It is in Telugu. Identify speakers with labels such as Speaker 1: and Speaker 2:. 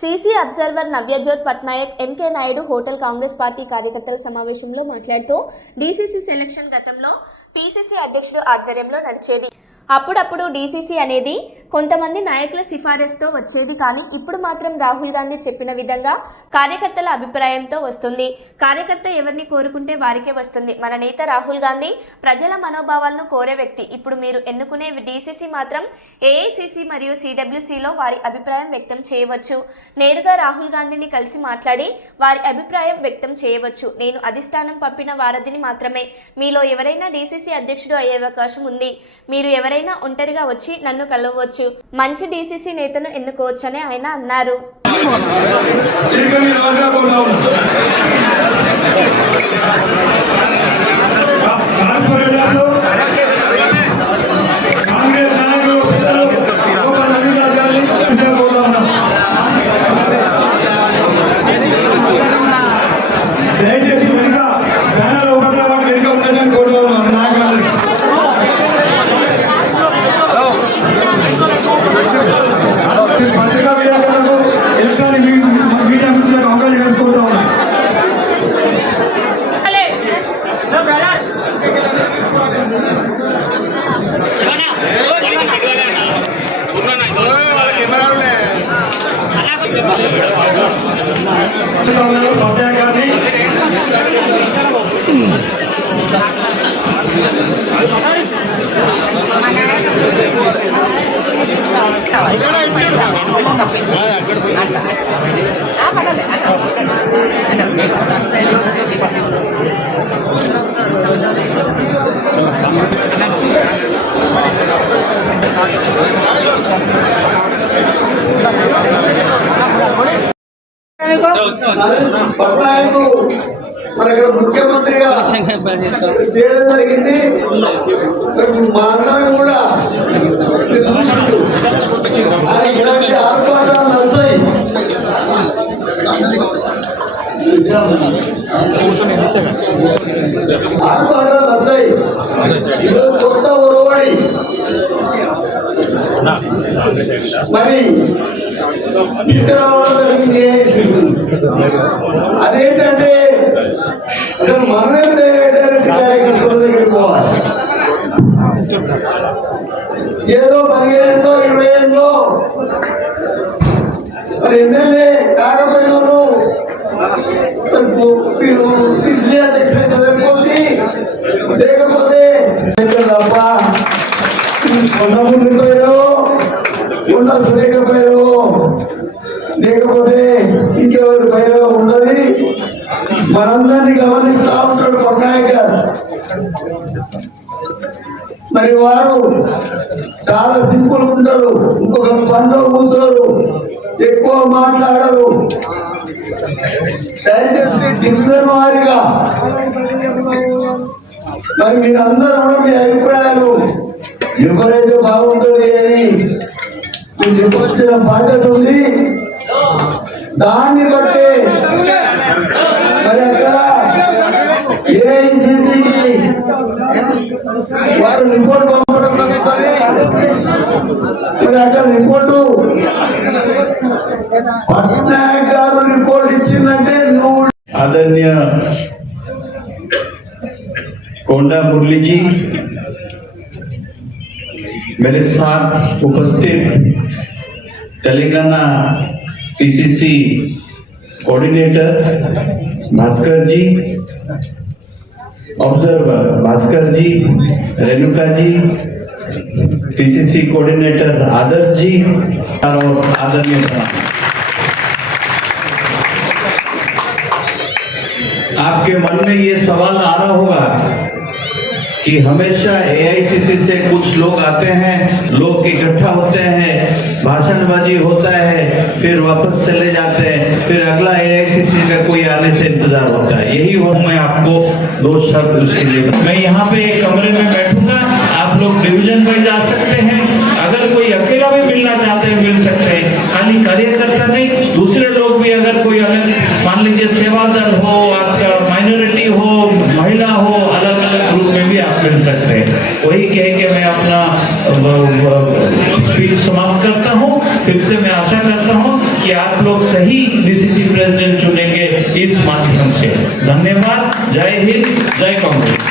Speaker 1: CC observer Navyajyot Patnaik M K Naidu hotel Congress party కార్యకర్తల సమావేశంలో మాట్లాడుతూ డీసీసీ సెలక్షన్ గతంలో పీసీసీ అధ్యక్షుడు ఆధ్వర్యంలో నడిచేది. అప్పుడప్పుడు డీసీసీ అనేది కొంతమంది నాయకుల సిఫారసుతో వచ్చేది కానీ ఇప్పుడు మాత్రం రాహుల్ గాంధీ చెప్పిన విధంగా కార్యకర్తల అభిప్రాయంతో వస్తుంది. కార్యకర్త ఎవరిని కోరుకుంటే వారికే వస్తుంది. మన నేత రాహుల్ గాంధీ ప్రజల మనోభావాలను కోరే వ్యక్తి. ఇప్పుడు మీరు ఎన్నుకునే డీసీసీ మాత్రం ఏఐసీసీ మరియు సిడబ్ల్యూసీలో వారి అభిప్రాయం వ్యక్తం చేయవచ్చు. నేరుగా రాహుల్ గాంధీని కలిసి మాట్లాడి వారి అభిప్రాయం వ్యక్తం చేయవచ్చు. నేను అధిష్టానం పంపిన వారధిని మాత్రమే. మీలో ఎవరైనా డీసీసీ అధ్యక్షుడు అయ్యే అవకాశం ఉంది. మీరు ఎవరైనా ఒంటరిగా వచ్చి నన్ను కలవచ్చు మంచి డీసీసీ నేతను ఎన్నుకోవచ్చని ఆయన అన్నారు.
Speaker 2: మన ఇక్కడ ముఖ్యమంత్రిగా చేయడం జరిగింది మా అందరం కూడా ఆయన ఇలాంటి ఆర్భాటాలు నచ్చాయి నచ్చాయి ఈరోజు కొత్త ఉరవడి మరి తీసుకురావడం జరిగింది అదేంటంటే అసలు మనమే కార్యకర్తల దగ్గరికి పోవాలి ఏదో పదిహేనులో ఇరవై ఏళ్ళలో మరి ఎమ్మెల్యే కాకపోయిన పిసిసి అధ్యక్షుడు సరిపోతుంది లేకపోతే తప్ప కొండ ముందుకు కొండ సురేఖ పేరు లేకపోతే ఇంకెవరి పేరు ఉండదు మనందరినీ గమనిస్తా ఉంటాడు పట్నాయక్ మరి వారు చాలా సింపుల్ ఉంటారు ఇంకొక పనిలో కూర్చోరు ఎక్కువ మాట్లాడరు. దయచేసి డివిజన్ వారిగా. మరి మీరందరూ కూడా మీ అభిప్రాయాలు ఎవరైతే బాగుంటుంది అని మీరు చెప్పొచ్చిన బాధ్యత ఉంది. దాన్ని బట్టి మరి అక్కడ ఏఐసిసికి వారు రిపోర్ట్ పంపడం జరుగుతుంది. మరి అక్కడ రిపోర్టు పట్నాయక్ గారు
Speaker 3: आदरणीय कोंडा मुरली जी, मेरे साथ उपस्थित Telangana PCC coordinator Bhaskar ji observer Bhaskar ji, Renuka ji PCC coordinator Adarsh ji, और आदरणीय आपके मन में ये सवाल आ रहा होगा कि हमेशा एआईसीसी से कुछ लोग आते हैं, लोग इकट्ठा होते हैं, भाषणबाजी होता है, फिर वापस चले जाते हैं, फिर अगला एआईसीसी का कोई आने से इंतज़ार होता है। यही हो मैं आपको दो शब्द उसके मैं यहाँ पे एक कमरे में बैठूँगा, आप लोग डिवीज़न में जा सकते हैं, अगर कोई अकेला भी मिलना चाहते हैं, मिल सकते हैं। खाली कार्यकर्ता नहीं, दूसरे लोग भी अगर कोई अलग, मान लीजिए सेवा दल हो आपका माइनॉरिटी हो महिला हो अलग अलग ग्रुप में भी आप मिल सकते हैं वही कह के मैं अपना स्पीच समाप्त करता हूँ। फिर से मैं आशा करता हूँ
Speaker 4: कि आप लोग सही डीसीसी प्रेसिडेंट चुनेंगे इस माध्यम से। धन्यवाद। जय हिंद, जय कांग्रेस।